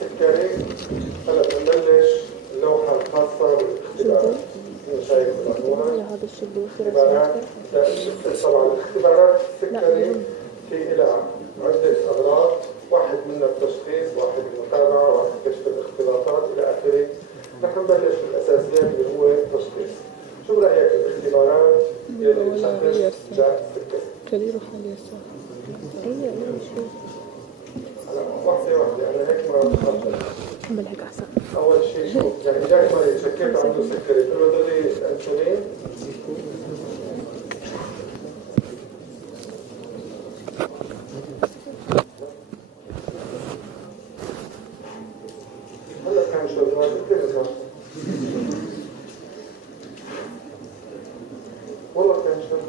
سكري. هلا بنبلش اللوحة الخاصة بالاختبارات. شايف المجموعة اختبارات. طبعا الاختبارات السكري في لها عدة أغراض، واحد منها التشخيص، واحد المتابعة، واحد كشف الاختلاطات إلى آخره. نحن نبلش بالأساسيات اللي هو التشخيص. شو رأيك بالاختبارات اللي تشخص جاء السكري؟ كبير وحالي الصح. ايوه شو؟ واحدة أنا هيك ما بتخبر. اعمل هيك أحسن. أول شيء شو؟ يعني جاك مريض شكيت عنده سكري، تقول له بدي أنسولين. هلا كان شغال كيف صار؟ والله كان شغال.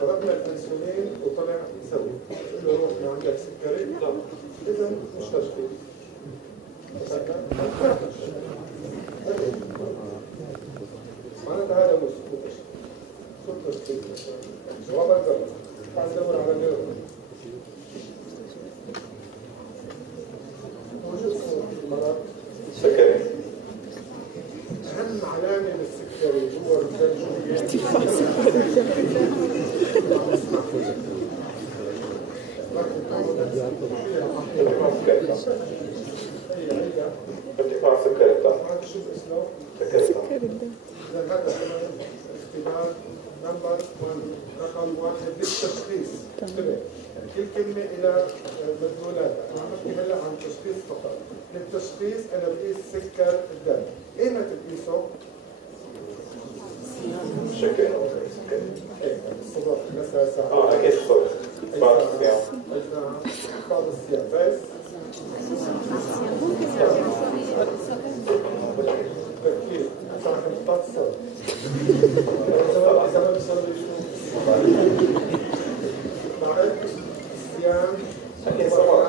طلبنا الانسولين وطلع يسوي، قلت له روح ما عندك سكري؟ لا، اذا مش تشخيص. معناتها هذا مش تشخيص. جواب الغلط. تعال ندور على غيره. موجود مرض سكري. أهم علامة للسكري هو الرجال ارتفاع سكري الدم. هذا شو اسمه؟ سكري الدم. هذا اختبار نمبر 1 رقم 1 للتشخيص. كل كلمة إلى مدلولاتها. أنا بحكي هلا عن تشخيص فقط. للتشخيص أنا بقيس سكر الدم. إيه ما تقيسه؟ شكل الصبح مساء ساعة. أكيد الصبح. بعد الصيام. بعد الصيام بس. تركيز. ساعة 15 الصبح. إذا ما بيصلي شو؟ بعد الصيام. أكيد صباح.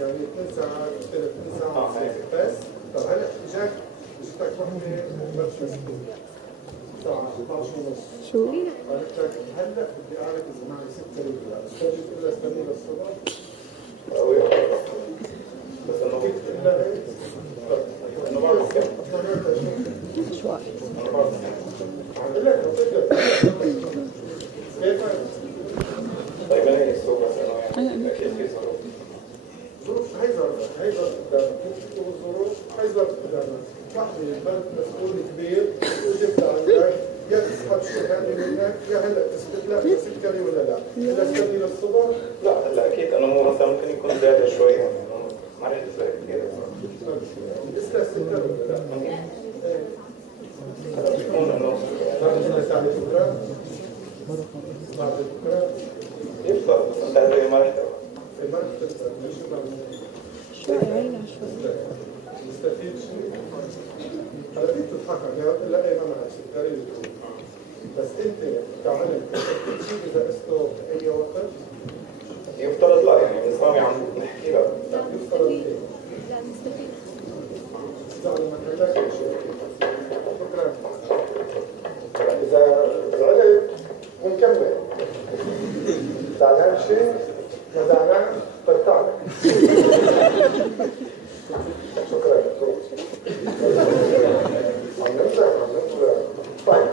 يعني 2 ساعات 3 ساعات بس. طب هلا إجاك وحدة مركز الساعة 11:30. شو؟ قالت لك هلا بدي أعرف إذا معي سكري ولا لا، استني تقول لها استني للصبح؟ بس إنه لا هيك؟ إنه بعد الصيام. شو؟ أنا بعد الصيام. عم لك كيف؟ طيب أنا هي السوق بس إنه أكيد في ظروف هي ظرف قدامك، ممكن تكون ظروف هي ظرف قدامك. واحدة بنت مسؤول كبير وجبت عندك يا تسحب الشهادة منك يا هلا تثبت لك سكري ولا لا؟ إذا استني للصبح؟ لا هلا أكيد أنا مو مثلا ممكن يكون زيادة شوي يعني ما رح تفرق كثير. لسه السكر ولا لا؟ هلا بتكون إنه لازم تساعد الفكرة؟ بعد بكره يفطر بس انت زي ما رحت في مركز شو بعمل؟ شوي عينها شوي. نستفيد شيء. هلا فيك تضحك عليها لا ايه ما سكري بس انت تعلم تستفيد شيء اذا قسته باي وقت؟ يفترض لا يعني من صامي عم نحكي لك لا يفترض ايه؟ لا نستفيد. يعني ما عندك شيء. شكرا. اذا زعلت بنكمل. زعلان شيء؟ ما زعلان؟ طيب تعال. شكرا. عم نمزح. طيب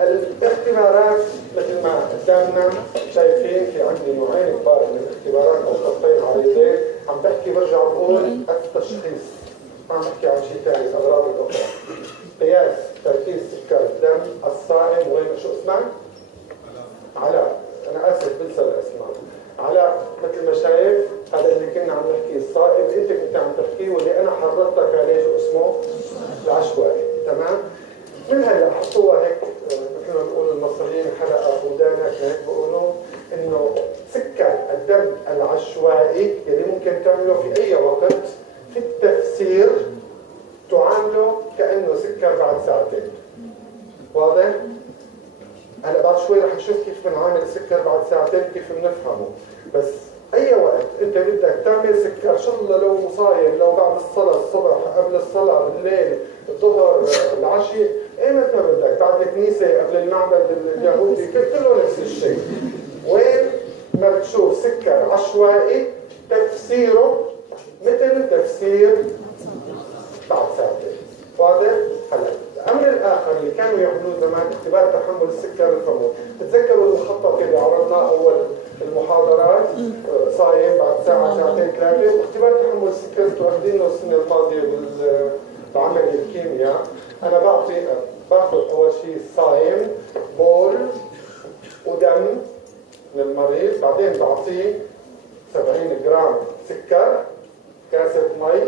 الاختبارات مثل ما قدامنا شايفين في عندي نوعين كبار من الاختبارات او خطين عريضين. عم بحكي برجع بقول التشخيص. ما عم بحكي عن شيء ثاني الاغراض الاخرى. قياس تركيز سكر الدم الصائم وين شو اسمه؟ علاء. انا اسف بنسى الاسماء. علاء مثل ما شايف هذا اللي كنا عم نحكي الصائم انت كنت عم تحكيه واللي انا حرضتك عليه شو اسمه؟ العشوائي. تمام؟ من هلا حطوها هيك مثل ما بيقولوا المصريين حلقه ودانك هيك بيقولوا انه سكر الدم العشوائي اللي ممكن تعمله في اي وقت في التفسير تعامله كانه سكر بعد ساعتين. واضح؟ هلا بعد شوي رح نشوف كيف بنعامل السكر بعد ساعتين كيف بنفهمه، بس اي وقت انت بدك تعمل سكر ان شاء الله لو مصايم لو بعد الصلاه الصبح قبل الصلاه بالليل الظهر العشي ايمتى ما بدك بعد الكنيسه قبل المعبد اليهودي كله نفس الشيء. وين ما بتشوف سكر عشوائي تفسيره مثل تفسير بعد ساعتين. واضح؟ هلا الامر الاخر اللي كانوا يعملوه زمان اختبار تحمل السكر الفموي. تتذكروا المخطط اللي عرضناه اول المحاضرات صايم بعد ساعه ساعتين ثلاثه واختبار تحمل السكر واخذينه السنه الماضيه بعمل الكيمياء. انا باخذ اول شيء صايم بول ودم للمريض بعدين بعطيه 70 جرام سكر كاسه مي.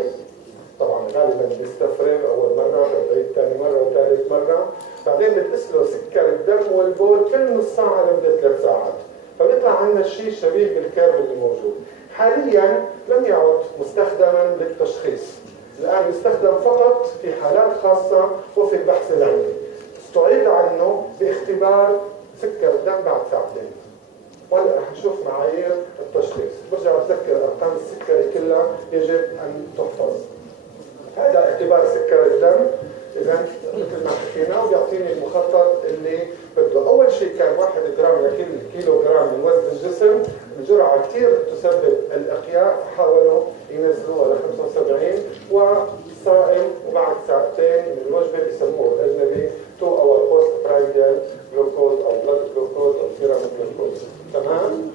طبعا غالبا بيستفرغ اول مره بعيد ثاني مره وثالث مره. بعدين بتقيس له سكر الدم والبول كل نص ساعه لمده 3 ساعات. فبيطلع عندنا الشيء شبيه بالكيرف اللي موجود. حاليا لم يعد مستخدما للتشخيص. الان يستخدم فقط في حالات خاصه وفي البحث العلمي. استعيد عنه باختبار سكر الدم بعد ساعتين. وهلا رح نشوف معايير التشخيص. برجع بذكر ارقام السكري كلها يجب ان تحفظ. هذا اختبار سكر الدم. اذا مثل ما حكينا وبيعطيني المخطط اللي بده. اول شيء كان 1 جرام لكل كيلو جرام من وزن الجسم. الجرعه كثير تسبب الاقياء فحاولوا ينزلوها ل 75 والصائم وبعد ساعتين من الوجبه بيسموه الاجنبي 2 اور بوست برايديال جلوكوز او بلاد جلوكوز او سيرم جلوكوز. تمام؟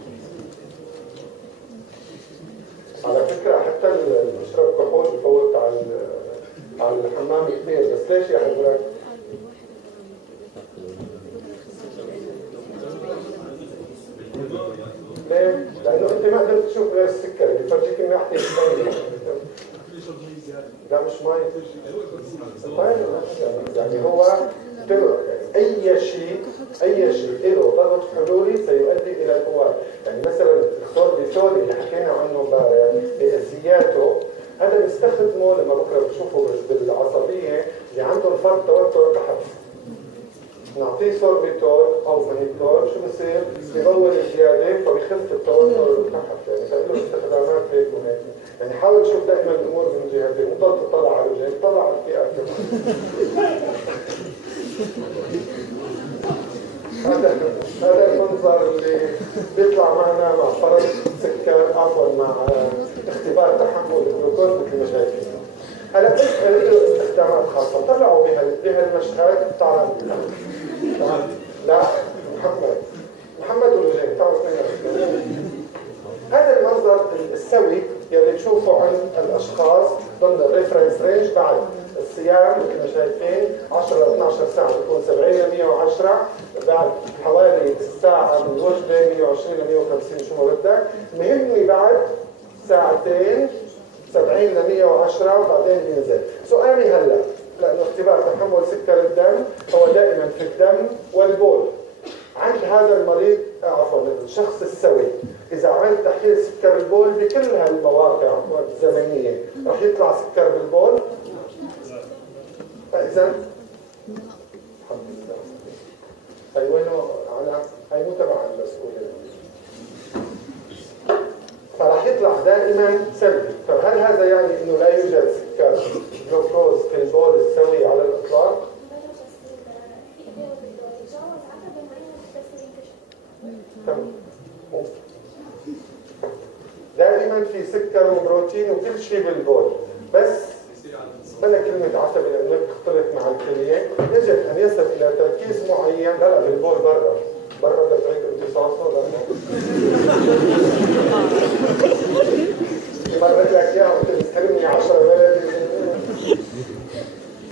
على فكره حتى اللي بيشرب كحول بفوت على الحمام كثير. بس ليش يا حضرتك؟ ليه؟ لانه انت ما قدرت تشوف غير السكر بفرجيك انه احكي ثانيه. لا مش مي. طيب يعني هو يعني اي شيء له ضغط حلولي سيؤدي الى البوار. يعني مثلا السوربيتول اللي حكينا عنه امبارح باساسياته هذا بنستخدمه لما بكره بتشوفوا بالعصبيه اللي عندهم فرط توتر تحت. نعطيه سوربيتول او فانيتول شو بصير؟ بيطول الزياده فبيخف التوتر تحت. يعني فله استخدامات هيك وهيك. يعني حاول تشوف دائما الامور من جهتين، مو ضل تطلع على وجهك، تطلع على الفئات كمان. هذا المنظر اللي بيطلع معنا مع فرط سكر مع اختبار تحمل الجلوكوز مثل ما شايفين. هلا بس له استخدامات خاصه طلعوا بهالمشهد. تعال لا محمد ولجين تعالوا اثنين. هذا المنظر السوي يلي تشوفه عند الاشخاص ضمن الريفرنس رينج بعد الصيام مثل ما شايفين 10 ل 12 ساعه بتكون 70 ل 110. بعد حوالي ساعه من الوجبه 120 ل 150 شو ما بدك. مهمني بعد ساعتين 70 ل 110 وبعدين بينزل. سؤالي هلا لانه اختبار تحمل سكر الدم هو دائما في الدم والبول. عند هذا المريض عفوا الشخص السوي اذا عملت تحليل سكر البول بكل هالمواقع الزمنيه رح يطلع سكر بالبول؟ فاذا الحمد لله. هي وينه على هي مو تبع المسؤولين. فراح يطلع دائما سلبي. فهل هذا يعني انه لا يوجد سكر جلوكوز في البول السوي على الاطلاق؟ دائما في سكر وبروتين وكل شيء بالبول، بس بلا كلمة عتبة لأنك اختلط مع الكلية، يجب أن يصل إلى تركيز معين. لا بالبول برا بتعيد امتصاصه لأنه مرت لك إياها وتستلمني 10 بلد.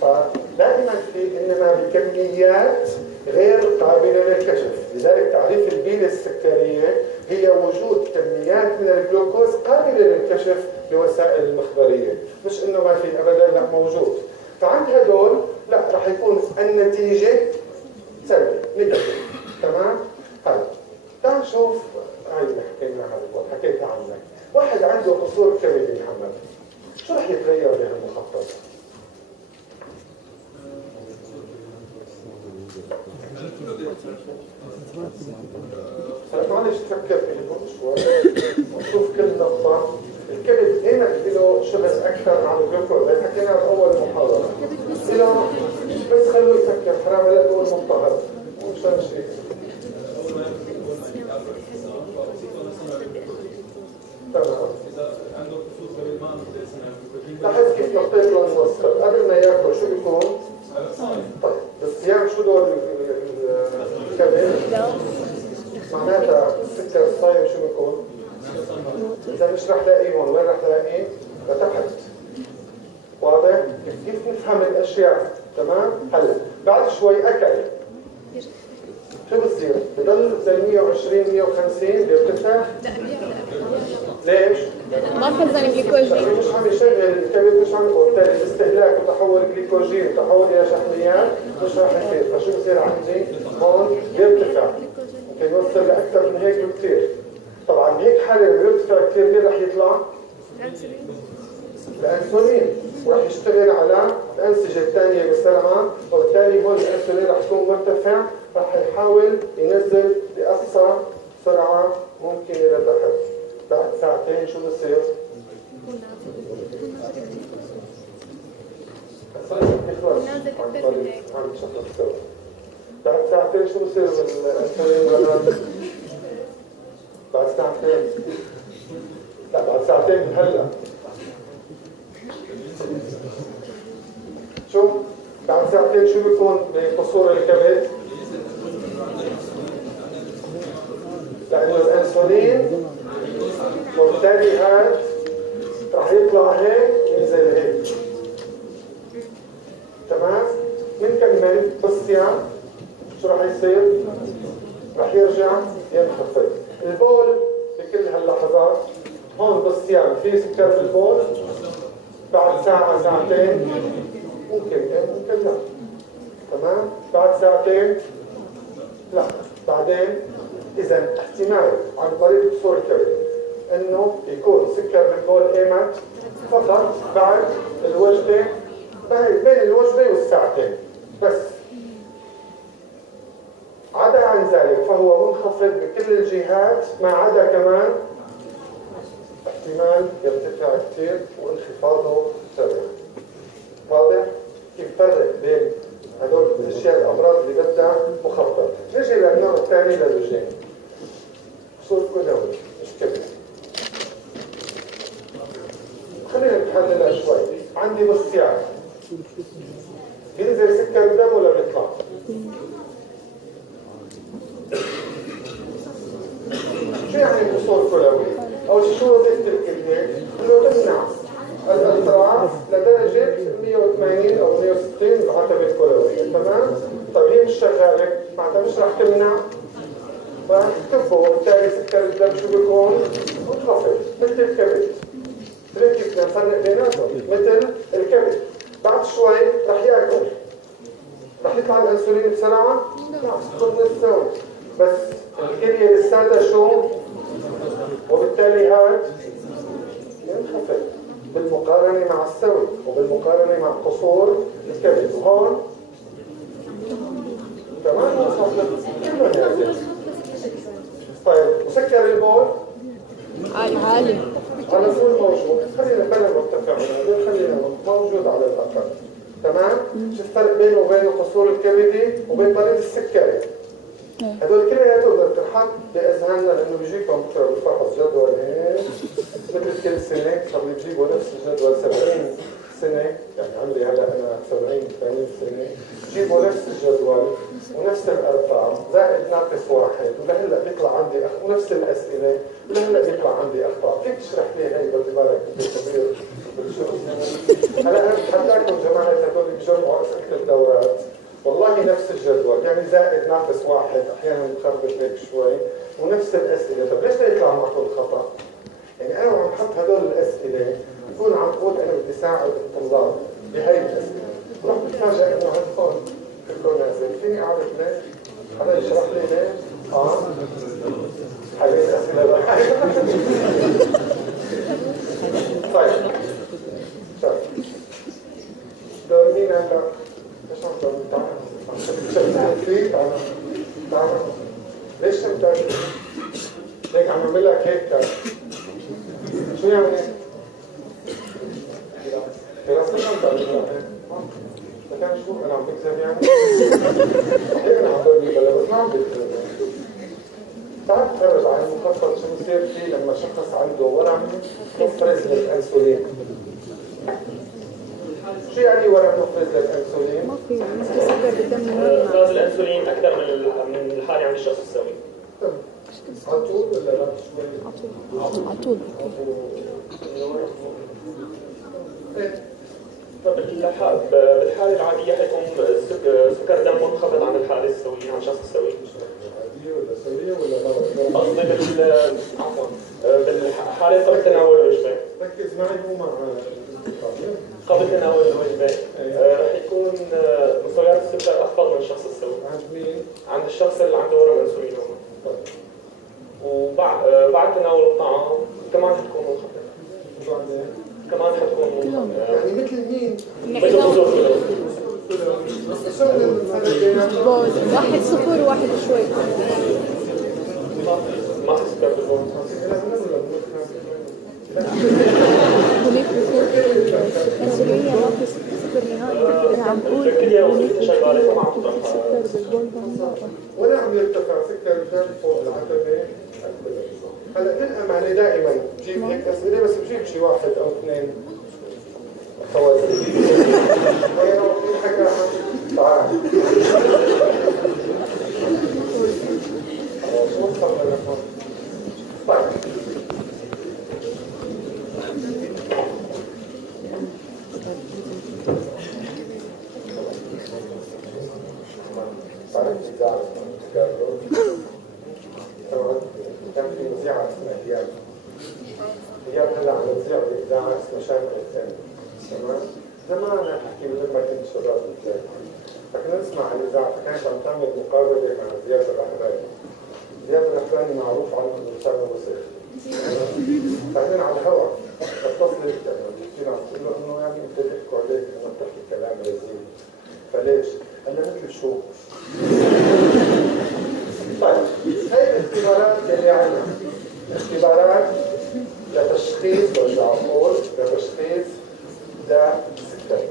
فدائما في إنما بكميات غير قابلة للكشف. لذلك تعريف البيلة السكرية هي وجود كميات من الجلوكوز قابلة للكشف بوسائل المخبرية، مش انه ما في ابدا، لا موجود. فعند هدول لا رح يكون النتيجة سلبي نيجاتيف. تمام؟ هلا تعال نشوف هاي اللي حكيناها قبل، حكيتها عنك. واحد عنده قصور كبدي محمد، شو رح يتغير بهالمخطط؟ معلش تفكر فيه شوي ونشوف كل نقطة. الكبد هنا له شغل أكثر مع الجلوكوز، زي حكينا بأول محاضرة. له بس خلوه يفكر، حرام لا تقول مضطهد ومشان شيء. تمام. لاحظ كيف نحطيت له الموصل قبل ما ياكل شو بيكون؟ طيب بالصيام شو دور الكبد؟ معناتها السكر الصايم شو بيكون؟ إذا مش رح لاقيه هون، وين رح لاقيه؟ لتحت. واضح؟ كيف نفهم الأشياء؟ تمام؟ هلا بعد شوي أكل شو بصير؟ بضل زي 120 150 بيرتفع؟ ليش؟ ما خزن جليكوجين. مش عم يشغل الكبد، مش عم وبالتالي الاستهلاك وتحول جليكوجين وتحول الى شحميات مش راح يصير. فشو بصير عندي؟ هون بيرتفع، ممكن يوصل لاكثر من هيك بكثير. طبعا بهيك حاله لما يرتفع كثير مين راح يطلع؟ الانسولين، وراح يشتغل على الانسجه الثانيه بسرعه، وبالتالي هون الانسولين راح يكون مرتفع، راح يحاول ينزل باقصى سرعه ممكن الى تحت. بعد ساعتين شو بصير؟ بعد ساعتين شو بصير بالانسولين؟ بعد ساعتين لا بعد ساعتين من هلا شو؟ بعد ساعتين شو بيكون بقصور الكبد؟ لأنه الأنسولين وبالتالي هاد راح يطلع هيك ينزل هيك. تمام؟ بنكمل بالصيام شو راح يصير؟ راح يرجع ينخفض. البول بكل هاللحظات هون بالصيام في سكر بالبول بعد ساعة ساعتين ممكن ممكن لا. تمام؟ بعد ساعتين لا. بعدين إذا احتمال عن طريق قصور الكبد انه يكون سكر بالبول ايمت فقط بعد الوجبه، بين الوجبه والساعتين بس. عدا عن ذلك فهو منخفض بكل الجهات، ما عدا كمان احتمال يرتفع كثير وانخفاضه سريع. واضح؟ كيف فرق بين هدول الاشياء الامراض اللي بدها مخفض. نجي للنوع الثاني للرجال، قصور كلوي مش كبد. خلينا نحللها شوي. عندي بالصيام بينزل سكر الدم ولا بيطلع؟ شو يعني قصور كلوي؟ أول شيء شو وظيفة الكلية؟ إنه تمنع الأضرار لدرجة 180 أو 160 بعتبة كلوية. تمام؟ طيب هي مش شغالة، معناتها مش رح تمنع فكبه، وبالتالي سكر الدم شو بيكون؟ منخفض مثل الكبد. كيف نفرق بيناتهم؟ مثل الكبد بعد شوي رح ياكل، رح يطلع الانسولين بسرعه؟ لا، خذ نص ساعه. بس الكلية لساتها شو؟ وبالتالي هاد ينخفض بالمقارنة مع السوي وبالمقارنة مع قصور الكبد. وهون كمان منخفض كله نازل. طيب وسكر البول عالي على طول موجود. خلينا بلا مرتفع هذا، خلينا موجود على الاقل. تمام؟ شو الفرق بينه وبين قصور الكبدي وبين مريض السكري؟ هدول كلياتهم بتنحط باذهاننا لانه بيجيكم بكره بالفحص جدول هيك مثل كل سنه صار بيجيبوا نفس الجدول 70 سنه، يعني عمري هلا انا 70 80 سنه، بيجيبوا نفس الجدول ونفس الارقام زائد ناقص واحد، ولهلا بيطلع عندي ونفس الاسئله، ولهلا بيطلع عندي اخطاء. فيك تشرح لي هي بدي بالك انت كبير بالشغل. هلا انا بتحداكم جماعه هدول بيجمعوا اسئله الدورات، والله نفس الجدول، يعني زائد ناقص واحد، احيانا بخربط هيك شوي، ونفس الاسئله. طب ليش لا يطلع معكم خطا؟ يعني انا وعم حط هدول الاسئله بكون عم بقول انا بدي ساعد الطلاب بهي الاسئله، بروح بتفاجئ انه هالهون كله نازل. فيني اعرف ليش؟ حدا يشرح لي ليش؟ حليت اسئله بقى. طيب شوف دور مين هلا؟ ليش عم تعمل؟ عم تشتغل فيك؟ تعمل ليش تعمل؟ هيك عم اعمل لك هيك. شو يعني؟ دراسة عم تعمل لك هيك؟ لكن شو انا عم بكذب يعني؟ صحيح انا عم بقول بلا بس ما عم بكذب. تعال تفرج على المخطط شو بصير فيه لما شخص عنده ورم مفرز للانسولين. شو يعني ورم مفرز للانسولين؟ ما في سكر بالدم. افراز الانسولين اكثر من الحالي عند الشخص السوي. على طول ولا لا شوي؟ على طول. بالحالة العادية حيكون سكر دم منخفض عن الحالة السوية عن الشخص السوي. عادية ولا سوية ولا مرض؟ قصدي عفوا بالحالة قبل تناول الوجبة. ركز معي مو مع قبل تناول الوجبة رح يكون مستويات السكر أخفض من الشخص السوي. عند مين؟ عند الشخص اللي عنده ورم انسولين. وبعد تناول الطعام كمان حتكون منخفضة. وبعدين؟ كمان حتكون منخفضة. يعني مثل مين؟ مثل خصوص بس شو الفرق بيناتهم؟ بوز 1-0 وواحد شوي. ما في سكر بالبول. هناك بيكون انسولين ما في سكر نهائي. عم بقول الكلية وظيفتها شغالة فما عم تطرح. سكر بالبول ولا عم يرتفع سكر الدم فوق العتبة. هلا للأمانة دائما بجيب هيك أسئلة بس بجيب شي واحد أو اثنين خواتم. وين في حكى تعال. وصلنا لهون. طيب بعرف إذاعة كان في مذيعة اسمها هياب. هياب هلا عم تذيع بإذاعة اسمها شام FM. تمام؟ زمان أنا بحكي لما كنت شباب بالبلاد. فكنا نسمع على الإذاعة، فكانت عم تعمل مقابلة مع زياد الرحباني. زياد الرحباني معروف عنه إنه لسانه وسخ. بعدين على الهواء اتصلت بتحكي له بتقول له إنه يعني أنت بيحكوا عليك إنه بتحكي كلام لذيذ. فليش؟ قال لها مثل شو؟ طيب هي الاختبارات اللي عندنا اختبارات لتشخيص برجع اقول لتشخيص السكري.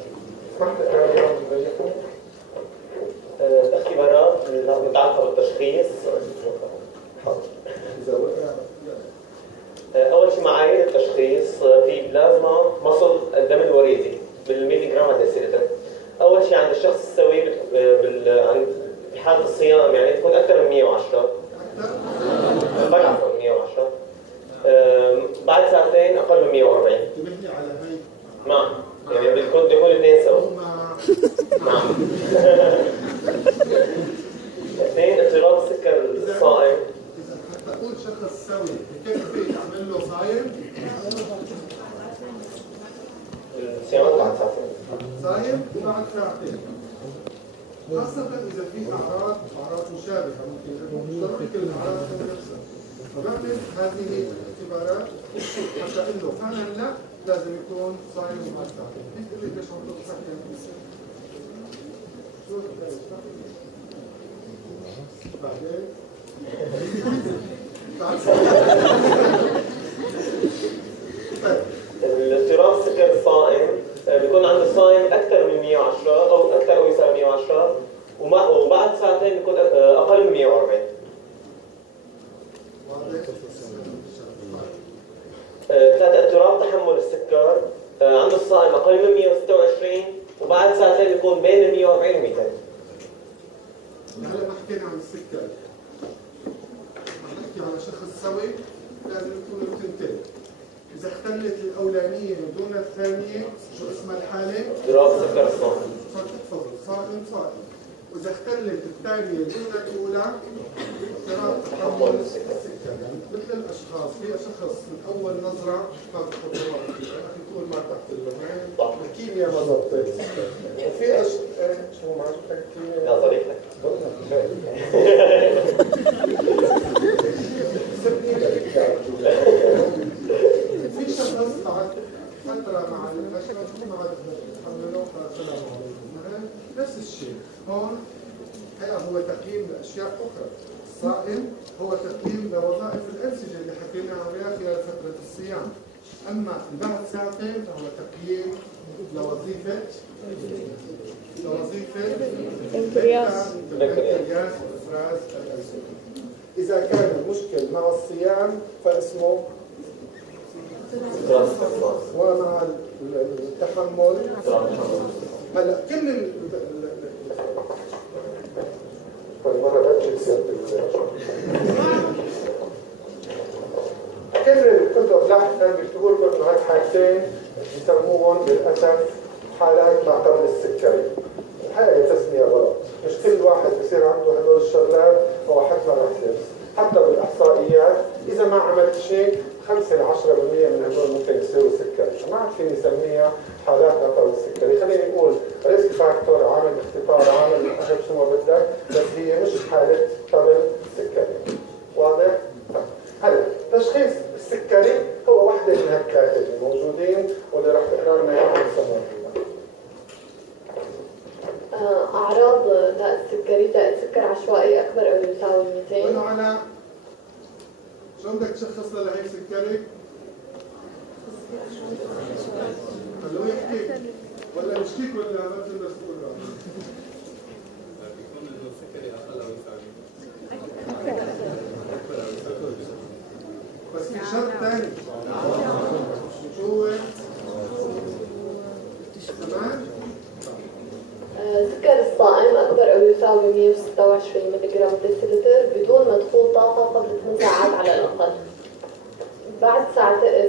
اسمح لي اقرا بيكم اختبارات متعلقة بالتشخيص. أول شيء معايير التشخيص في بلازما مصل الدم الوريدي بالميلي جرام ديسيلتر. أول شيء عند الشخص السوي في حالة الصيام يعني تكون أكثر من 110. عفوا 110. بعد ساعتين أقل من 140. انتبهي على هي نعم يعني بتكون اثنين سوا. نعم. اثنين اضطراب السكر الصائم. إذا حتى أقول شخص سوي كيف فيك أعمل له صايم؟ صيامات بعد ساعتين. صايم وبعد ساعتين. خاصة إذا في أعراض مشابهة ممكن مش ضروري كل الأعراض تكون نفسها. فبعمل هذه الاختبارات حتى إنه فعلا لا لازم يكون صايم مع الساعتين. في تقول لي ليش عم تضحك؟ بعدين الاضطراب السكري الصائم بيكون عند الصائم اكثر من 110 او اكثر او يساوي 110 وبعد ساعتين بيكون اقل من 140. ثلاث اضطراب تحمل السكر عند الصائم اقل من 126 وبعد ساعتين بيكون بين 140 و 200. هلا ما حكينا عن السكر. نحكي على شخص سوي لازم يكون له تنتين. إذا اختلت الأولانية دون الثانية شو اسمها الحالة؟ اضطراب السكر الصائم. صار تحفظ صائم. وإذا اختلت الثانية دون الأولى اضطراب تحمل السكر. يعني مثل الأشخاص، في شخص من أول نظرة تاخذ خطوات، أخي تقول ما تحت المعين، الكيمياء ما ضبطت. وفي شو ما عجبتك الكيمياء؟ لا ظريفة. في شخص قعد فترة مع الأشخاص ما عاد يتحملوا فسلام عليكم. نفس الشيء هون. هلا هو تقييم لأشياء أخرى. الصائم هو تقييم لوظائف الأنسجة اللي حكينا عليها خلال فترة الصيام. أما بعد ساعتين فهو تقييم لوظيفة بنكرياس وإفراز الأنسجة. إذا كان المشكل مع الصيام فاسمه ومع التحمل. هلا كل كل الكتب لاحقا بيكتبوا لكم انه هالحاجتين بيسموهم للاسف حالات ما قبل السكري. هاي تسميه غلط، مش كل واحد بصير عنده هدول الشغلات هو حتما رح يلبس. حتى بالاحصائيات اذا ما عملت شيء 5 ل 10% من هدول ممكن يصيروا سكري، فما عاد فيني نسميها حالات ما قبل السكري. خلينا نقول ريسك فاكتور، عامل اختطار، عامل اخذ شو ما بدك، بس هي مش حاله قبل السكري. واضح؟ هلا تشخيص السكري هو وحده من هالثلاثه اللي موجودين واللي رح تقرا لنا اياهم السماء. أعراض داء السكري، داء السكر عشوائي أكبر أو يساوي 200. وينو علاء؟ شلون بدك تشخص لهي سكري؟ خلوه يحكيك ولا يشكيك ولا ما بتقدر تقول له؟ بيكون انه السكري اقل او يساوي بس في شرط ثاني. شو هو؟ تمام؟ سكر الصائم أكبر أو يساوي 126 ملغ ديسيلتر بدون مدخول طاقة قبل 8 ساعات على الأقل. بعد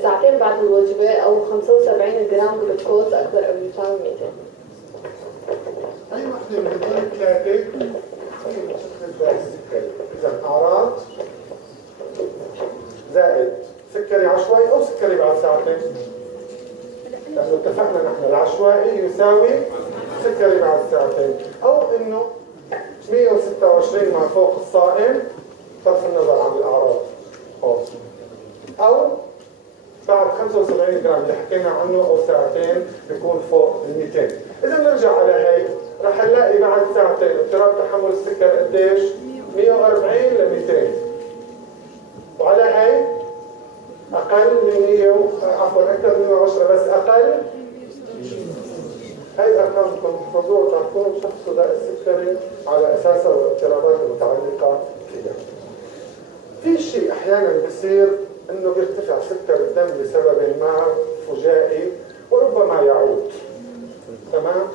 ساعتين بعد الوجبة أو 75 جرام جلوكوز أكبر أو يساوي 200. أي وحدة من هذول الثلاثة هي بتشخص داء السكري. إذا أعراض زائد سكري عشوائي أو سكري بعد ساعتين. لأنه اتفقنا نحن العشوائي يساوي سكري بعد ساعتين، أو إنه 126 مع فوق الصائم بصرف النظر عن الأعراض هون، أو بعد 75 جرام اللي حكينا عنه أو ساعتين بيكون فوق ال 200. إذا نرجع على هي رح نلاقي بعد ساعتين اضطراب تحمل السكر قديش؟ 140 ل 200. وعلى هي أقل من 100 عفوا أكثر من 110 بس أقل. هاي الأرقام بدكم تحفظوها وتعرفون تشخصوا داء السكري على أساسها والاضطرابات المتعلقة فيها. في شيء أحيانا بصير إنه بيرتفع سكر الدم لسبب ما فجائي وربما يعود. تمام؟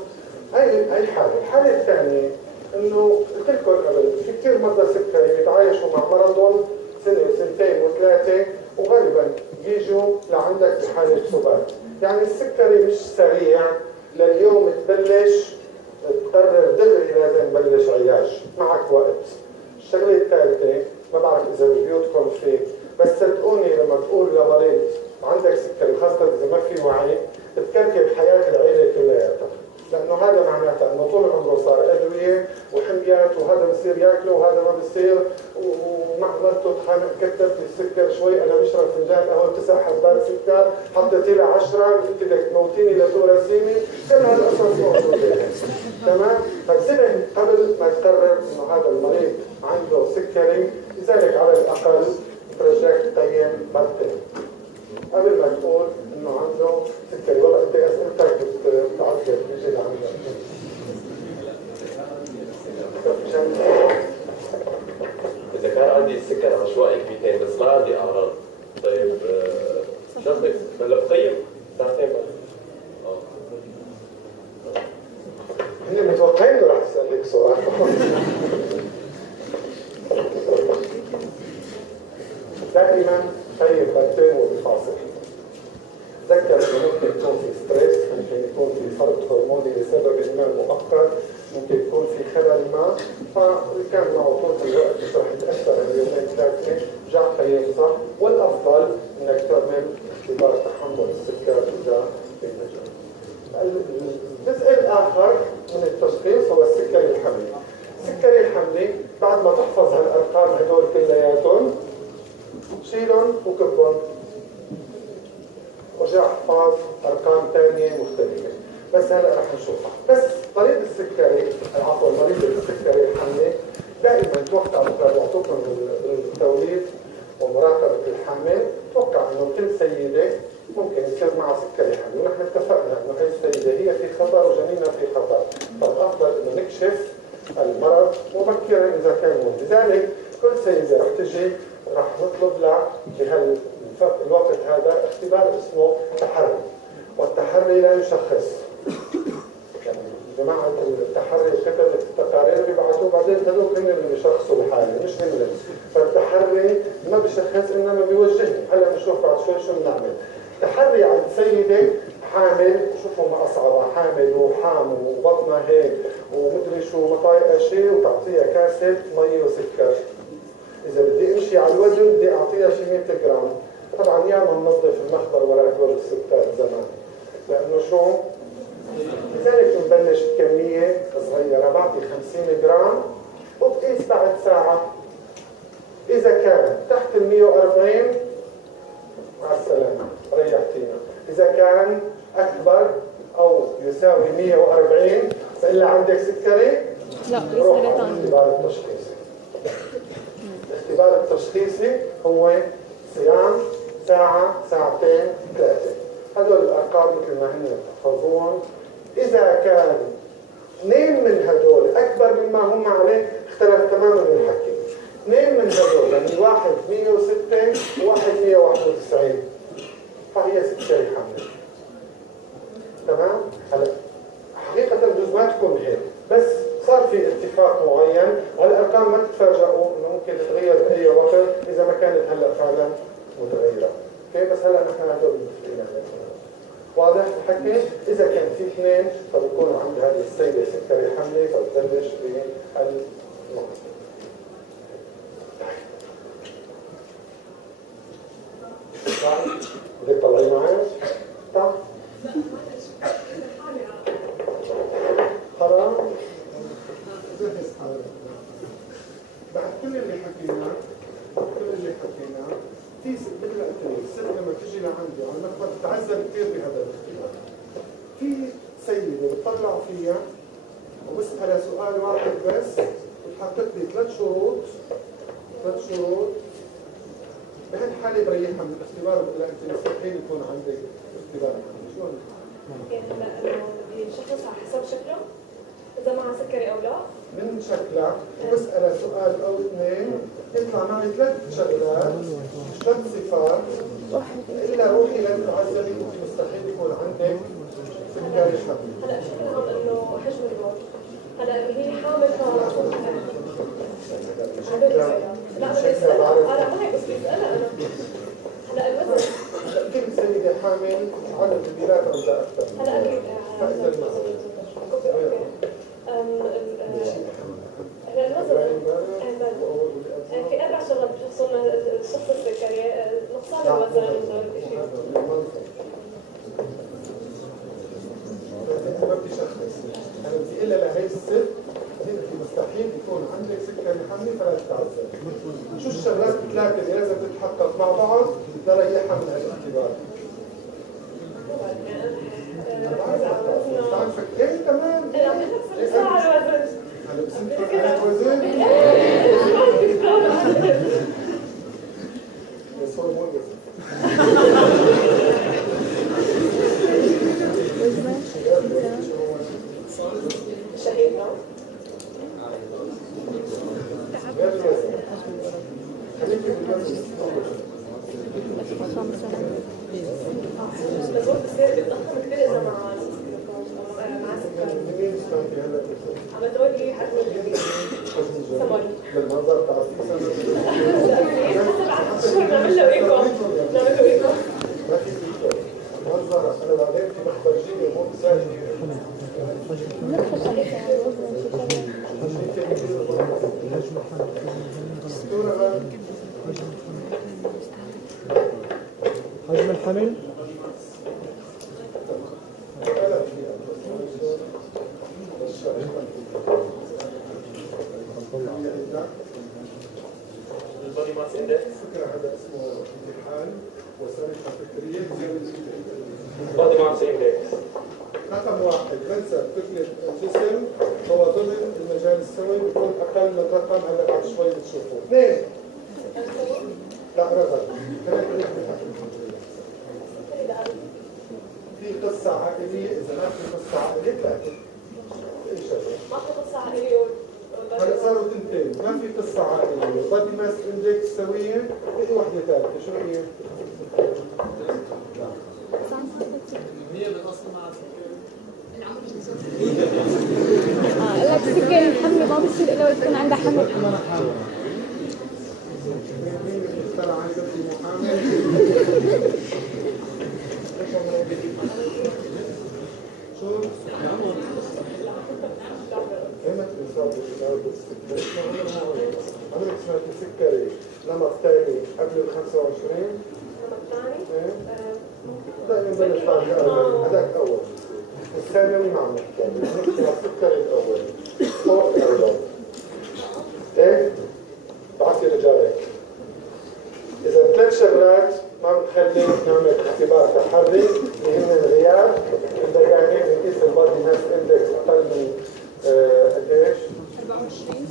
هاي الحالة الثانية إنه قلت لكم قبل في كثير مرضى سكري بيتعايشوا مع مرضهم سنة وسنتين وثلاثة وغالبا بيجوا لعندك بحالة سبات. يعني السكري مش سريع لليوم تبلش تقرر دغري لازم نبلش علاج، معك وقت. الشغلة الثالثة ما بعرف إذا ببيوتكم في، بس صدقوني لما تقول لمريض عندك سكري خاصة إذا ما في وعي بتكركب حياة العيلة كلياتها. لانه هذا معناته انه طول عمره صار ادويه وحميات، وهذا بصير ياكله وهذا ما بصير، ومع مرته تخانق كتر في السكر شوي، انا بشرب فنجان قهوه 9 حبات سكر، حطيت لها 10 قلت بدك تموتيني لتورثيني، كل هالقصص موجوده. تمام؟ فانتبه قبل ما تقرر انه هذا المريض عنده سكري، لذلك على الاقل ترجاك تقيم مرتين قبل ما تقول انه عنده سكري. والله انت اسئلتك بتعذب بيجي لعندك. إذا كان عندي السكر عشوائي كبيرتين بس ما عندي أعراض، طيب شخص هلا بقيم ساعتين بعد. هن متوقعين انه رح تسألك سؤال. دائما طيب مرتين وبفاصل. تذكر انه ممكن يكون في ستريس، ممكن يكون في فرط هرموني لسبب ما مؤقت، ممكن يكون في خلل ما، فكان معه طول الوقت مش رح يتاثر اليومين ثلاثه، رجع قيم صح، والافضل انك تعمل اختبار تحمل السكر اذا بالمجال. الجزء الاخر من التشخيص هو السكري الحملي. السكري الحملي بعد ما تحفظ هالارقام هدول كلياتهم شيلهم وكبهم، ورجع احفظ ارقام ثانيه مختلفه، بس هلا رح نشوفها. بس مريض السكري مريض السكري الحملي دائما توقع مثل بيعطوكم التوليد ومراقبه الحامل، توقع انه كل سيده ممكن يصير معها سكري حملي، ونحن اتفقنا انه هي السيده هي في خطر وجنينها في خطر، فالافضل انه نكشف المرض مبكرا اذا كان موجود. لذلك كل سيده رح تجي رح نطلب لها بهالوقت هذا اختبار اسمه تحري، والتحري لا يشخص. يعني جماعة التحري كتبت التقارير بيبعثوه بعدين هذول هن اللي بيشخصوا الحالة مش هن. فالتحري ما بيشخص انما بيوجهني. هلا بنشوف بعد شوي شو بنعمل. تحري عند سيدة حامل، شوفوا ما اصعبها، حامل وحام وبطنها هيك ومدري شو ما طايقة شيء، وتعطيها كاسة مي وسكر. إذا بدي أمشي على الوزن بدي أعطيها شي 100 جرام. طبعا ياما ننظف المخبر وراء هدول الستات زمان، لأنه شو؟ لذلك بنبلش بكمية صغيرة، بعطي 50 جرام وبقيس بعد ساعة. إذا كان تحت ال 140 مع السلامة ريحتينا، إذا كان أكبر أو يساوي 140 فإلا عندك سكري لا روح بيصير على ثاني. الاختبار التشخيصي. الاختبار التشخيصي هو صيام ساعة، ساعتين، 3. هدول الأرقام مثل ما هن تحفظوهم. إذا كان 2 من هدول أكبر مما هم عليه اختلف تماما الحكي. 2 من هدول يعني واحد 106 وواحد 191 فهي سكري حمل. تمام؟ هلا حقيقة بجوز ما تكون هيك، بس صار في اتفاق معين، والارقام ما تتفاجئوا انه ممكن تتغير باي وقت اذا ما كانت هلا فعلا متغيره. اوكي بس هلا نحن هدول متفقين عليهم. واضح الحكي؟ اذا كان في 2 فبكون عند هذه السيده سكري حملي، فبتبلش بالنقطه. بدك تطلعي معي؟ طب حرام. بعد كل اللي حكيناه في مثل ما قلت لك الست لما تيجي لعندي على المخبر بتتعذب كثير بهذا الاختبار. في سيده بتطلع فيها وبسألها سؤال واحد بس وتحقق لي 3 شروط بهالحاله بريحها من الاختبار، بقول لها انت مستحيل يكون عندك اختبار. شلون؟ يعني هلا انه بيشخص على حسب شكله اذا معها سكري او لا؟ من شكلها وبسألها سؤال او 2 يطلع معي 3 شغلات 3 صفات الا روحي لن تعذبي انت مستحيل يكون عندك سكري حمل. هلا شكلها انه حجم البول، هلا هي حامل لا بسألها انا ما هيك بس بسألها انا هلا الوزن كل سيدة حامل عدد البلاد عندها اكثر. هلا اكيد فإذا المثل هلا الوزن في 4 شغلات بتحصلنا الشخص السكري، نقصان الوزن شيء ما بتشخص تتحقق مع بعض نريحها من هالاختبار. تعال فكري تمام. هلا بس انت فرقت وزن؟ بس هو مو وزن. شهيدنا غير الوزن. خليكي بالوزن. بس هو بصير بيتأخر كثير إذا مع سكر. مين سمعتي هلا؟ عم تقول لي حجم الجبين سمر. بالمنظر تاع السمر. شو نعمل له ايكو؟ نعمل له ايكو. ما في فكرة. منظر أنا بعدين في مخبر جيني مو مساجي. ندخل عليك على الوزن حجم الحمل البودي ماس اندكس. فكرة هذا اسمه امتحان وسائل فكرية بودي ماس اندكس. رقم واحد منسب كتلة الجسم هو ضمن المجال السوي بيكون أقل من رقم هلا بعد شوي بتشوفوه. اثنين لا رغم في قصة عائلية إذا ما في قصة عائلية لا ايش ما في قصة عائلية هلا صاروا تنتين ما في قصة عائلية بادي ماس اندكس سوية في وحدة ثالثة شو هي؟ هي بالاصل مع قال لك سكري الحمل ما بصير الا وقت يكون عندها حمل. مين اللي اخترع عن قصدي محامي؟ شو؟ هنا بنصاب بالإنارة بالسكري عمرك سمعت سكري نمط ثاني قبل ال 25؟ نمط ثاني؟ دائما بلش بعد هذاك أول الثانوي مع محكمة نحكي على السكري الأول فوق الأرض إيه؟ بعطي رجالك إذا ثلاث شغلات ما بتخلي نعمل اختبار تحري اللي هن الغياب البياني بنقيس البادي ماس اندكس أقل من قديش؟ 25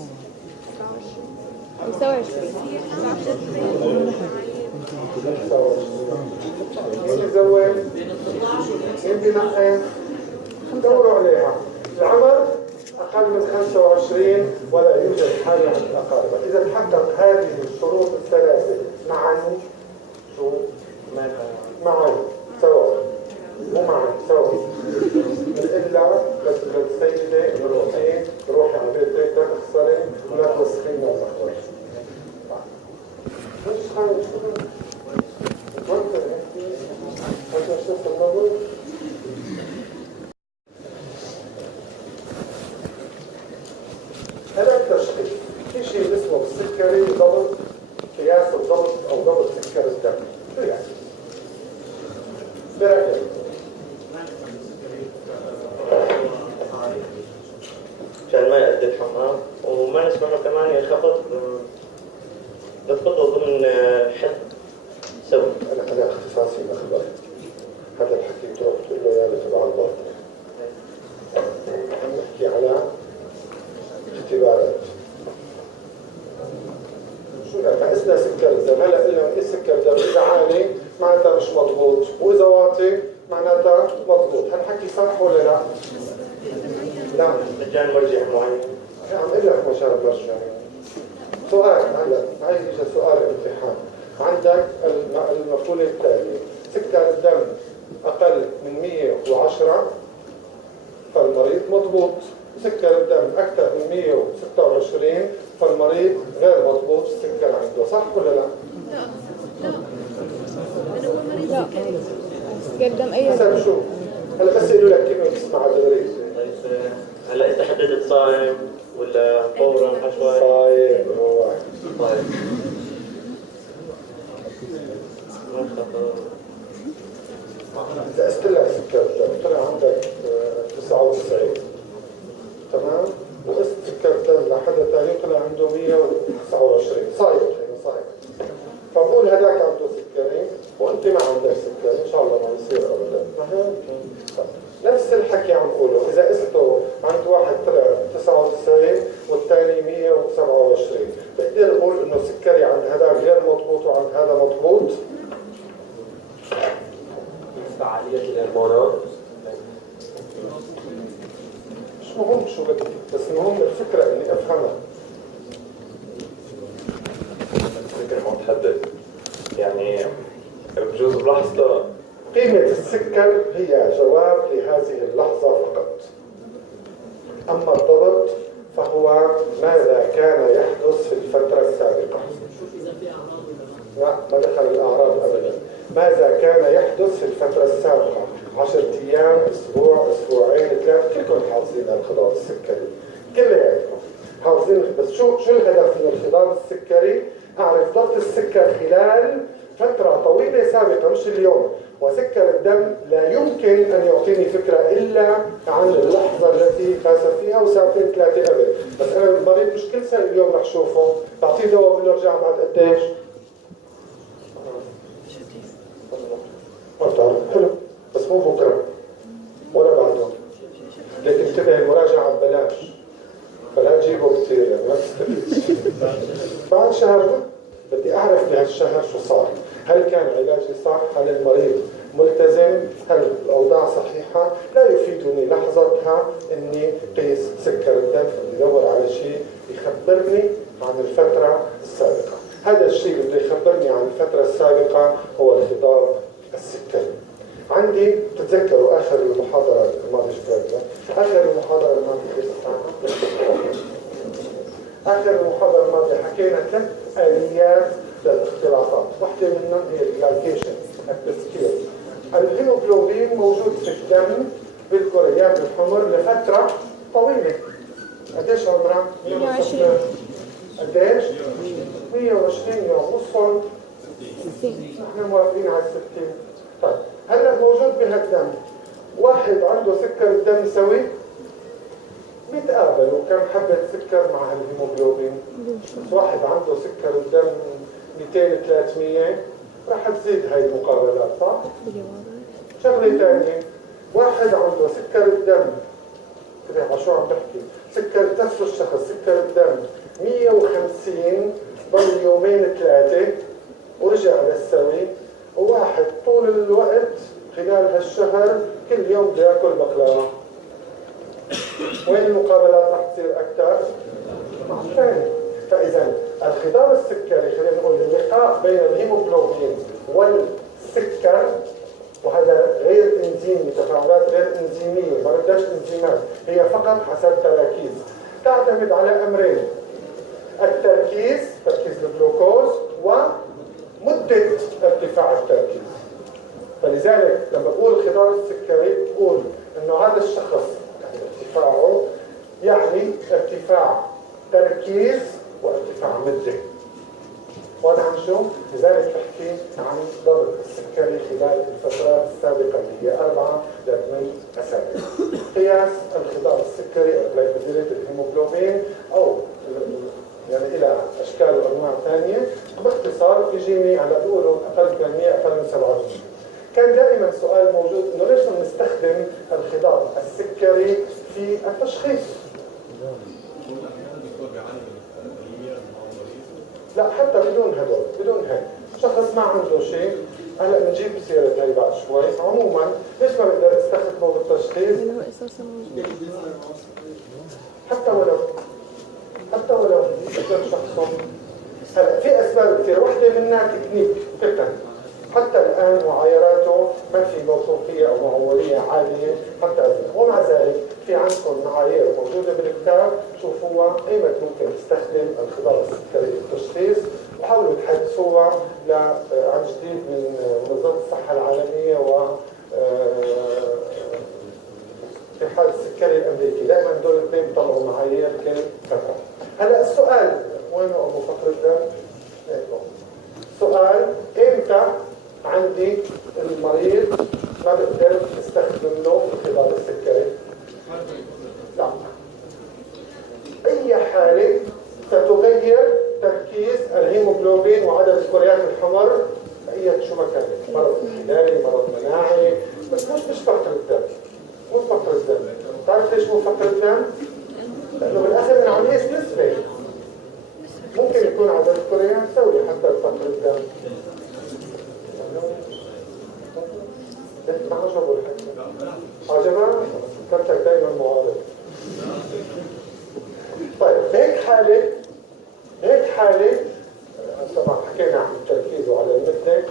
مين يزود؟ مين بينقي؟ دوروا عليها العمر أقل من 25 ولا يوجد حالة عند الأقارب إذا تحقق هذه الشروط الثلاثة معا شو؟ معا سوا مو معا سوا إلا للسيدة روحي على بيتك لا تخسري ولا توسخين المخرج مش خايف توتر حتى شوف النظر هذا التشخيص في شيء اسمه السكري ضبط قياس الضبط او ضبط سكر الدم شو يعني؟ برأيك عشان ما يؤدي الحمام وما نسمع له كمان ينخفض نخفضه ضمن حد سوي. انا اختصاصي مخبر هذا الحكي تروح تقول له يا تبع الباطن نحكي على اختبارات شو قسنا سكر الدم هلا قلنا نقيس سكر الدم اذا عالي معناتها مش مضبوط واذا واطي معناتها مضبوط هالحكي صح ولا لا؟ لا مجال مرجع معين. عم اقول لك مشان برجع سؤال هلا هاي اجى سؤال امتحان عندك المقولة التالية سكر الدم أقل من 110 فالمريض مضبوط سكر الدم أكثر من 126 فالمريض غير مضبوط السكر عنده صح ولا لا؟ لا سكر الدم اي حسب شو؟ هلا بس يقولوا لك كلمة تسمع الغريب طيب هلا انت حددت صايم ولا فورا عشوائي؟ صايم هو واحد طيب إذا قست لك سكر الدم طلع عندك 99 تمام؟ وقست سكر الدم لحدا ثاني طلع عنده 129 صايم صايم فبقول نقول هذاك عنده سكري وانت ما عندك سكري، ان شاء الله ما يصير ابدا. نفس الحكي عم نقوله، اذا قسته عند واحد طلع 99 والثاني 127، بقدر اقول انه سكري عند هذاك غير مضبوط وعند هذا مضبوط. فعالية الهرمونات مش مهم شو بدي، بس المهم الفكره اني افهمها. السكر متحدد يعني بجوز بلحظة. قيمة السكر هي جواب لهذه اللحظة فقط. أما الضبط فهو ماذا كان يحدث في الفترة السابقة. لا، ما دخل الأعراض أبدا. ماذا كان يحدث في الفترة السابقة، 10 أيام، أسبوع، أسبوعين، 3، كلكم حافظين الخضار السكري، كلياتكم حافظين. بس شو الهدف من الخضار السكري؟ أعرف ضبط السكر خلال فترة طويلة سابقة، مش اليوم. وسكر الدم لا يمكن أن يعطيني فكرة إلا عن اللحظة التي فاز فيها وساعتين 3 قبل. بس أنا المريض مش كل سنة اليوم رح شوفه، بعطيه دواء بقول له ارجع بعد قديش؟ ما بتعرف، حلو، بس مو بكرة ولا بعده. لكن انتبه، المراجعة ببلاش، فلا تجيبه كثير يعني ما تستفيد. بعد شهر بدي أعرف بهالشهر شو صار، هل كان علاجي صح؟ هل المريض ملتزم؟ هل الأوضاع صحيحة؟ لا يفيدني لحظتها إني قيس سكر الدم، بدي أدور على شيء يخبرني عن الفترة السابقة. هذا الشيء اللي بده يخبرني عن الفترة السابقة هو الخضار السكري. عندي تتذكروا آخر المحاضرة الماضية، آخر المحاضرة الماضية آخر المحاضرة الماضية حكينا 3 آليات للاختلاطات، واحدة منهم هي الجلايكيشن، التسكير. الهيموجلوبين موجود في الدم بالكريات الحمر لفترة طويلة. قديش عمرها؟ 120. قديش؟ 120 يوم، وصل 60. نحن موافقين على 60. طيب هلا موجود بهالدم، واحد عنده سكر الدم سوي، بيتقابلوا كم حبة سكر مع الهيموجلوبين. واحد عنده سكر الدم 200-300، راح تزيد هاي المقابلات، صح؟ شغلة ثانية، واحد عنده سكر الدم، كده على شو عم بحكي، سكر نفس الشخص سكر الدم 150، ضل 2-3 ورجع للسوي، وواحد طول الوقت خلال هالشهر كل يوم بده ياكل بقلاوة. وين المقابلات رح تصير أكثر؟ مع الثاني. فإذا الخضار السكري، خلينا نقول اللقاء بين الهيموجلوبين والسكر، وهذا غير انزيمي، تفاعلات غير انزيمية، ما بدهاش انزيمات، هي فقط حسب تراكيز، تعتمد على أمرين: التركيز، تركيز الجلوكوز، ومدة ارتفاع التركيز. فلذلك لما بقول الخضار السكري بقول انه هذا الشخص ارتفاعه يعني ارتفاع تركيز وارتفاع مدة. واضح عن شو؟ لذلك بحكي عن ضبط السكري خلال الفترات السابقة اللي هي 4 ل 8 أسابيع. قياس الخضار السكري أو glycosylated الهيموجلوبين أو يعني إلى أشكال وأنواع ثانية، باختصار بيجيني على بيقولوا أقل من 100، أقل من 27. كان دائما سؤال موجود إنه ليش ما بنستخدم الخضار السكري في التشخيص؟ لا، حتى بدون هدول، بدون هيك شخص ما عنده شيء، هلا بنجيب سيرة هي بعد شوي. عموما ليش ما بقدر استخدمه بالتشخيص؟ لأنه أساسا موجود. حتى ولو بقدر شخصه. هلا في اسباب كثير، وحده منها تكنيك فتن، حتى الان معايراته ما في موثوقيه او معوليه عاليه حتى الان، ومع ذلك في عندكم معايير موجوده بالكتاب، شوفوها ايمت ممكن تستخدم الخضار السكري للتشخيص، وحاولوا تحدثوها عن جديد من منظمه الصحه العالميه و اتحاد السكري الامريكي. دائما دول الاثنين بيطلعوا معايير كل فتره. هلا السؤال وينه ابو فخر الدم؟ سؤال: امتى عندي المريض ما بقدر استخدم له الخضار السكري؟ لا، اي حاله ستغير تركيز الهيموجلوبين وعدد الكريات الحمر ما كان مرض حجاري، مرض مناعي، بس مش فقر الدم. مو فقر الدم. بتعرف ليش مو فقر الدم؟ لأنه بالأخير من عملية نسبة. ممكن يكون عدد الكريات تسوي حتى فقر الدم. ما عجبه الحكي. عجبها؟ فكرتك دايما معارض. طيب هيك حالة طبعا حكينا عن التركيز وعلى المثل.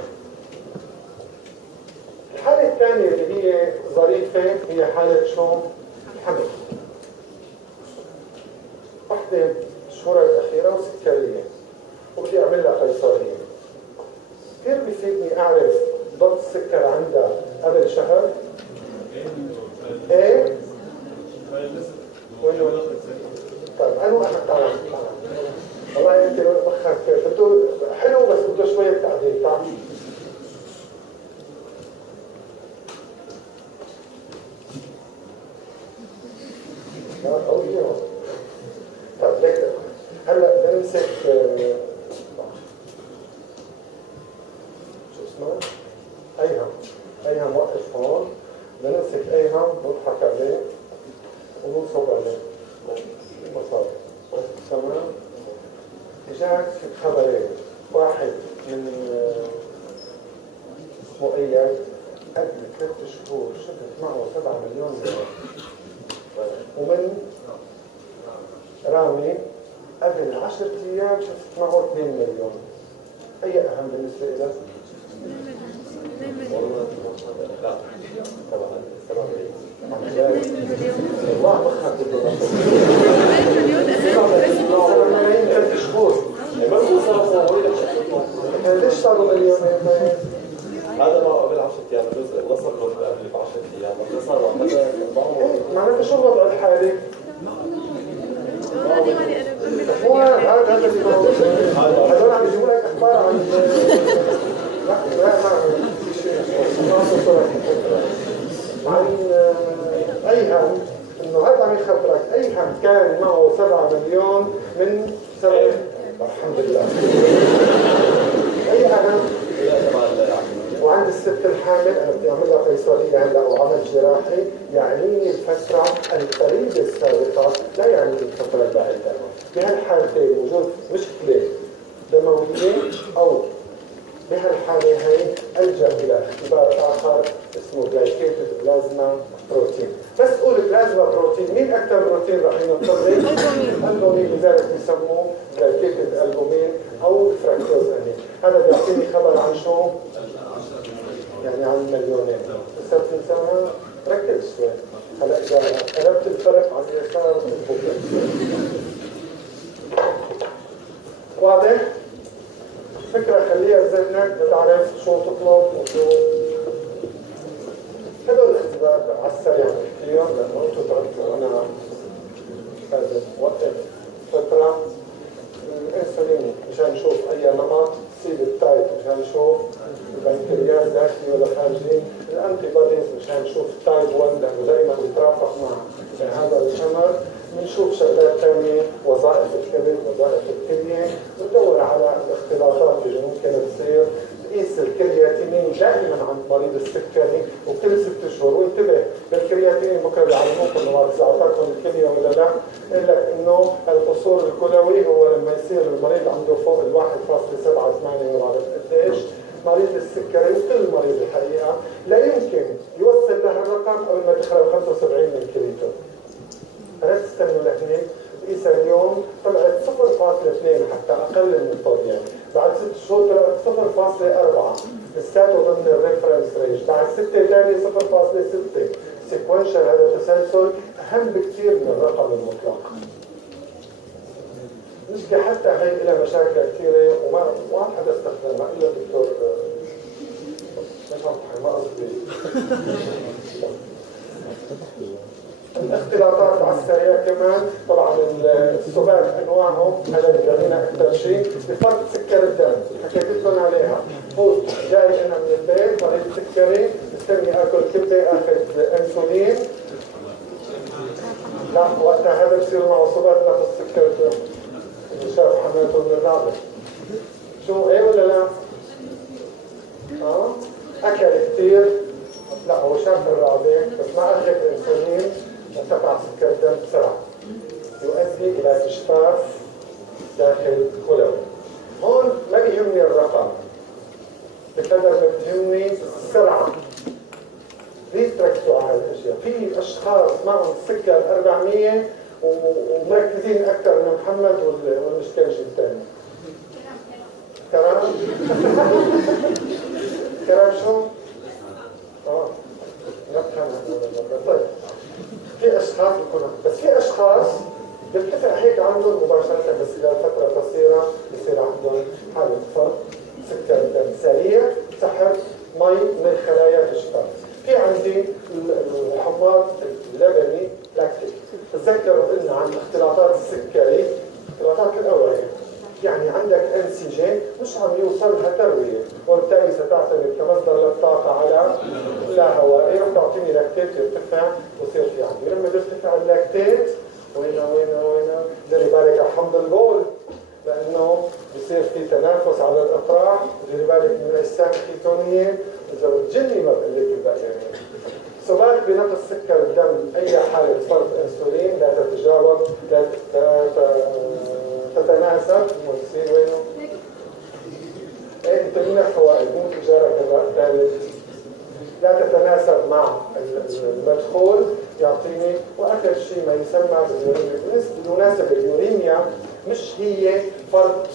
الحالة الثانية اللي هي ظريفة هي حالة شو؟ الحمل. واحدة الشهور الأخيرة وسكرية وبدي أعمل لها قيصرية. كيف بيفيدني أعرف ضغط السكر عندها قبل شهر؟ إيه؟ وينه؟ طيب أنا تعال والله أنت بخك بده حلو بس بده شوية تعديل. تعال طيب ليك هلا بنمسك شو اسمه؟ ايهم وقف هون. بنمسك ايهم بنضحك عليه وبنصب عليه مصاب. تمام؟ اجاك خبرين، واحد من اسمه اياد قبل 3 شهور شفت معه 7 مليون دولار، ومن رامي قبل 10 ايام شفت معه 2 مليون. اي اهم بالنسبه لك؟ والله طبعا 7 مليون. الله بخاف بالدولار. 7 ملايين 3 شهور. ليش صاروا مليونين؟ هذا ما قبل 10 ايام الجزء وصل له قبل ب 10 ايام، بس صار هذا معناته شو الوضع الحالي؟ هو هذا اللي هذول عم يجيبوا لك اخبار عن عن ايهم، انه هذا عم يخبرك ايهم كان معه 7 مليون من سنه. الحمد لله. ايهم وعند الست الحامل انا بدي اعمل لها قيصريه هلا وعمل جراحي، يعنيني الفتره القريبه السابقه لا يعنيني الفتره البعيده. بهالحالتين وجود مشكله دمويه او بهالحاله هي الجا الى اختبار اخر اسمه جلايكيتد بلازما بروتين. بس قول بلازما بروتين، مين اكثر بروتين راح ينطلق؟ البومين، لذلك بيسموه جلايكيتد البومين او فركتوز امين. هذا بيعطيني خبر عن شو؟ يعني عن مليونين. بس تنساها ركز شوي. هلا اذا قلبت الفرق على اليسار بتضبط. واضح؟ فكرة خليها بذهنك، بتعرف شو تطلب وشو. هدول الاختبارات على السريع كثير لانه انتم تعرفوا انا لازم وقف فترة الانسولين مشان نشوف اي نمط، سيب التايب مشان نشوف البنكرياس داخلي ولا خارجي، الانتي بوديز مشان نشوف تايب 1 لانه دائما بيترافق مع هذا الامر، بنشوف شغلات ثانيه، وظائف الكبد، وظائف الكليه، بندور على الاختلاطات اللي ممكن تصير، بقيس الكرياتينين دائما عند مريض السكري وكل 6 شهور، وانتبه بالكرياتينين بكره بيعلموكم انه ما اعطاكم الكليه ولا لا، الا انه القصور الكلوي هو لما يصير المريض عنده فوق ال 1.78 ما بعرف قديش، مريض السكري وكل مريض الحقيقه لا يمكن يوصل لهالرقم قبل ما تخرب 75 من كليته. لا تستنوا لهنيك، قيسها اليوم طلعت 0.2 حتى اقل من الطبيعي، بعد 6 شهور طلعت 0.4 لساته ضمن الريفرنس رينج، بعد 6 ثاني 0.6. سيكونشال هذا التسلسل اهم بكثير من الرقم المطلق. المشكله حتى هي لها مشاكل كثيره وما حدا استخدمها الا الدكتور مش عم ما قصدي. الاختلاطات على السريع كمان، طبعا السبات انواعهم هذا اللي بيعنينا اكثر شيء، بفرق سكر الدم حكيت لكم عليها، هو جاي انا من البيت مريض سكري مستني اكل كبده اخذ انسولين، لا وقتها هذا بصير معه سبات نفس سكر الدم اللي شاف حماته من الرابع. شو ايه ولا لا؟ كثير، لا هو شاف الرعبة بس مع أخذ الأنسولين ارتفع سكر الدم بسرعة يؤدي إلى إجفاف داخل الكلوي. هون ما بيهمني الرقم بقدر ما بتهمني السرعة. ليه تركزوا على الأشياء؟ في أشخاص معهم سكر 400 ومركزين أكثر من محمد والمشكلة الثاني. كرام؟ كرام شو؟ نفهم. طيب في أشخاص بيكونوا بس في أشخاص بترتفع هيك عندهم مباشرة بس إلى فترة قصيرة بصير عندهم حالة فرط سكر دم سريع سحب مي من الخلايا تشتغل. في عندي الحماض اللبني لاكتيك. تذكروا قلنا عن اختلاطات السكري، اختلاطات الأوعية. يعني عندك أنسجة مش عم يوصلها تروية وبالتالي ستعتمد كمصدر للطاقة على لا هوائي وتعطيني لاكتيت يرتفع ويصير في عندي. لما يرتفع اللاكتيت وين ديري بالك على حمض البول لأنه بصير في تنافس على الأطراف. ديري بالك من الأجسام الكيتونية إذا بتجني ما بقول لك الباقي. ثبات بنقص سكر الدم أي حالة فرط أنسولين لا تتجاوز لا تتناسب وتصير وينه؟ ايه انت منك فوائد مو تجارة ثالث لا تتناسب مع المدخول يعطيني. واخر شيء ما يسمى باليوريميا. بالمناسبة اليوريميا مش هي فرط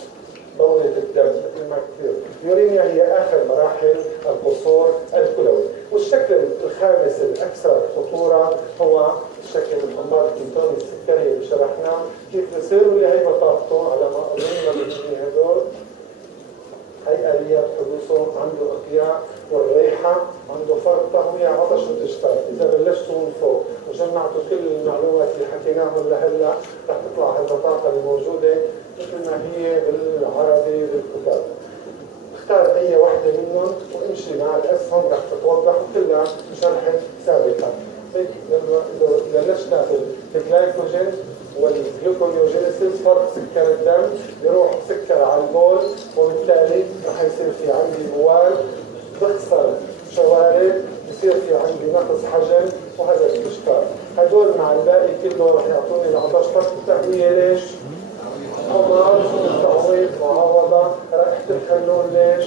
بولة الدم مثل ما كثير. اليوريميا هي اخر مراحل القصور الكلوي. والشكل الخامس الاكثر خطورة هو شكل الحماض الكيتوني السكري اللي شرحناه كيف بصير واللي هي بطاقته على ما اظن بالنسبه هدول هي اليات حدوثه. عنده اقياء والريحه، عنده فرط تهويه، عطش وتجفاف. اذا بلشتوا من فوق وجمعتوا كل المعلومات اللي حكيناهم لهلا رح تطلع البطاقه الموجوده مثل ما هي بالعربي بالكتاب. اختار اي وحده منهم وامشي مع الاسهم رح تتوضح وكلها شرحت سابقا. إذا بلشنا بالجلايكوجين والجلوكونيوجينيسيس فرط سكر الدم يروح سكر على البول وبالتالي رح يصير في عندي بوال بخسر شوارد بصير في عندي نقص حجم وهذا الاشكال. هدول مع الباقي كله رح يعطوني العطش. فرط التهوية ليش؟ حماض تعويض معوضة. رائحة الخلول ليش؟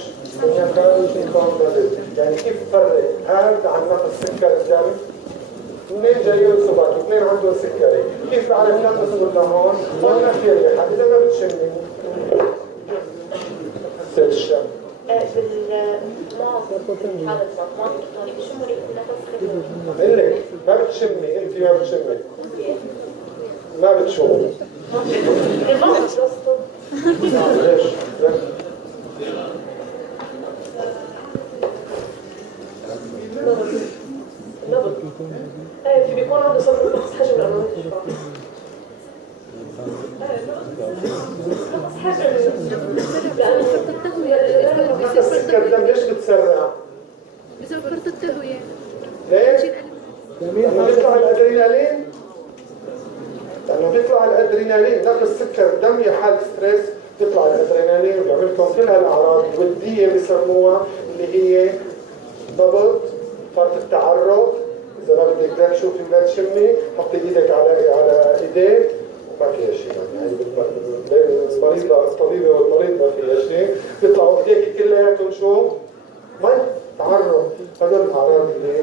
يعني كيف تفرق هذا عن نقص سكر الدم؟ اثنين جايين صباط واثنين عندهم سكري. كيف بعرف نقص ولا هون؟ هون في ريحة. إذا ما بتشمي حسيت الشم. بالمعظم حالة الأطفال الكيتوني بشموا ريحة نفس بقول لك ما بتشمي. أنت ما بتشمي ما بتشوفي. ما بتوصل. ليش؟ نبض. ايه بيكون عنده صبر نقص حجم الأمامي. نقص حجم لأنه نقص سكر الدم ليش بتسرع؟ بسبب فرط التهوية. ليش؟ لأنه بيطلع الأدرينالين. نقص سكر الدم هي حالة ستريس بيطلع الأدرينالين وبيعمل لكم كل هالأعراض الودية بيسموها اللي هي ضبط فرط التعرض. إذا ما بدك لا تشوفي ولا تشمي حطي إيدك على إيديك ما فيها شيء. يعني المريضة الطبيبة والمريض ما فيها شيء. بيطلعوا إيديك كلياتهم شو؟ مي تعرض. هذول الأعراض اللي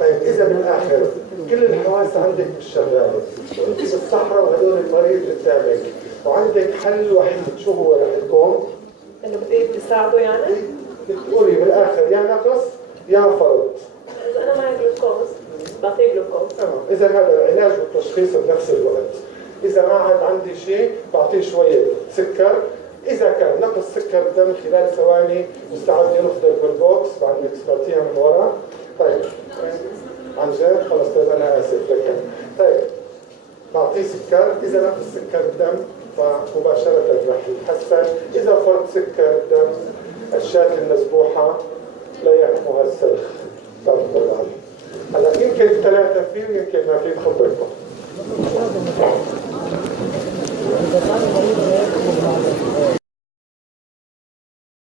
طيب إذا بالآخر كل الحواس عندك مش شغالة وأنت بالصحراء وهدول المريض قدامك وعندك حل وحيد شو هو رح يكون؟ إنه بدي تساعده يعني؟ بتقولي بالآخر يا نقص يا فرط. إذا أنا معي جلوكوز بعطيه جلوكوز. إذا هذا العلاج والتشخيص بنفس الوقت. إذا ما عاد عندي شيء بعطيه شوية سكر. إذا كان نقص سكر الدم خلال ثواني مستعد ينفضل بالبوكس بعد اكسبرتيها من وراء. طيب عن جد خلص. طيب أنا آسف لك. طيب بعطيه سكر. إذا نقص سكر الدم فمباشرة رح يتحسن. إذا فرط سكر الدم الشاة المذبوحة لا يهمها السلخ. هلا يمكن ثلاثة فيه ويمكن ما فيه خبركم.